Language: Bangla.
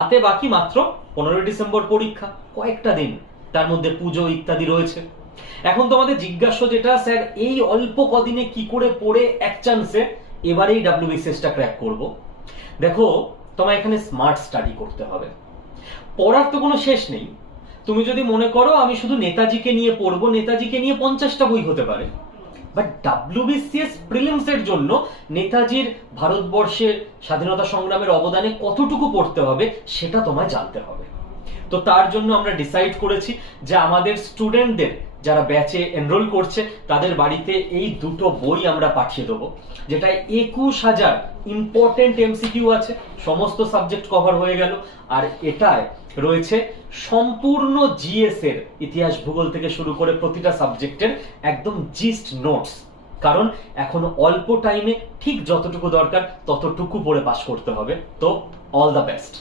হাতে বাকি মাত্র 15 ডিসেম্বর পরীক্ষা, কয়েকটা দিন, তার মধ্যে পুজো ইত্যাদি রয়েছে। এখন তোমাদের জিজ্ঞাসা যেটা, স্যার এই অল্প কদিনে কি করে পড়ে এক চান্সে এবারেই WBCS টা ক্র্যাক করব? দেখো, তোমায় এখানে স্মার্ট স্টাডি করতে হবে। পড়ার তো কোনো শেষ নেই। তুমি যদি মনে করো আমি শুধু নেতাজিকে নিয়ে পড়বো, নেতাজিকে নিয়ে 50টা বই হতে পারে, বাট WBCS প্রিলিমস এর জন্য নেতাজির ভারতবর্ষের স্বাধীনতা সংগ্রামের অবদানে কতটুকু পড়তে হবে সেটা তোমায় জানতে হবে। তো তার জন্য আমরা ডিসাইড করেছি যে আমাদের স্টুডেন্টদের যারা ব্যাচে এনরোল করছে তাদের বাড়িতে এই দুটো বই আমরা পাঠিয়ে দেবো, যেটা 21,000 ইম্পর্টেন্ট MCQ আছে, সমস্ত সাবজেক্ট কভার হয়ে গেল। আর এটায় রয়েছে সম্পূর্ণ জিএস এর ইতিহাস ভূগোল থেকে শুরু করে প্রতিটা সাবজেক্টের একদম জিস্ট নোটস, কারণ এখন অল্প টাইমে ঠিক যতটুকু দরকার ততটুকু পড়ে পাস করতে হবে। তো অল দ্য বেস্ট।